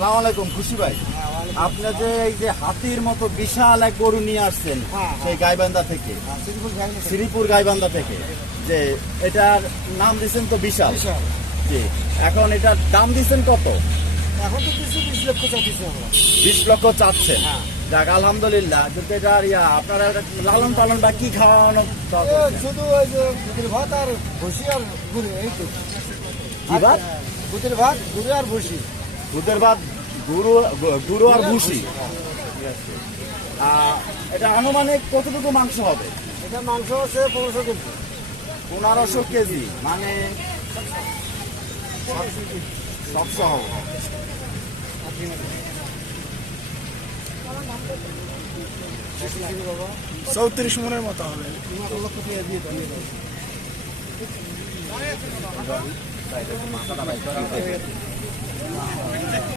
আসসালামু আলাইকুম খুশি ভাই, আপনি যে এই যে হাতির মতো বিশাল এক গরু নিয়ে আসছেন সেই গাইবান্ধা থেকে, শ্রীপুর গাইবান্ধা থেকে, যে এটার নাম দিচ্ছেন তো বিশাল। জি, এখন এটার দাম দিচ্ছেন কত? এখন তো কিছু 20 লক্ষ চাইছি আমরা। 20 লক্ষ চাচ্ছেন। যাক আলহামদুলিল্লাহ। কিন্তু এটা আপনারা লালন পালন বা কি খাওয়ানো শুধু ওই যে গুড়ের ভাত আর ভুসি আর গুড়ে, এই তো। কি ভাত? গুড়ের ভাত, গুড়ে আর ভুসি। দুধের ভাত, গুঁড়ো আর ভুসি। এটা আনুমানিক কতটুকু মাংস হবে? এটা মাংস আছে 1500 কেজি। 1500 কেজি, মানে সবসহ 34 মনের মতো হবে। মাথাটা বাইর করা